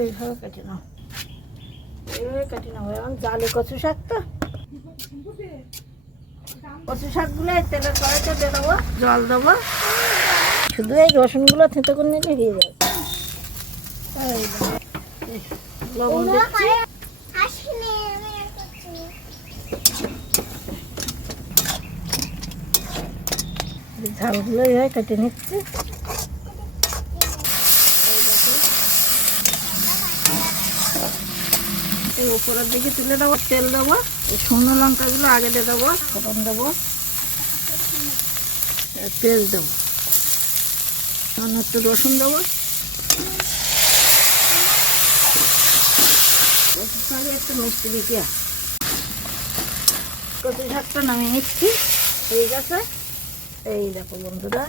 এইভাবে কেটে নাও, এইভাবে কেটে নাও। এখন জালে কচু শাক, তো কচু শাকগুলো এই তেলের কড়াইতে দিয়ে দেবো, জল দেবো, শুধু এই রসুনগুলো থেঁতো করে নিলে হয়ে যাবে। লবণ দিচ্ছি, ঝালগুলো এইভাবে কেটে নিচ্ছি। এই উপরের দিকে তুলে দেবো, তেল দেবো, এই শুকনো লঙ্কাগুলো আগে দিয়ে দেবো, ফোড়ন দেবো, পেঁয়াজ দেবো, একটু রসুন দেবো, একটু মিষ্টি দিতে। কচু শাকটা নামিয়ে নিচ্ছি, ঠিক আছে। এই দেখো বন্ধুরা,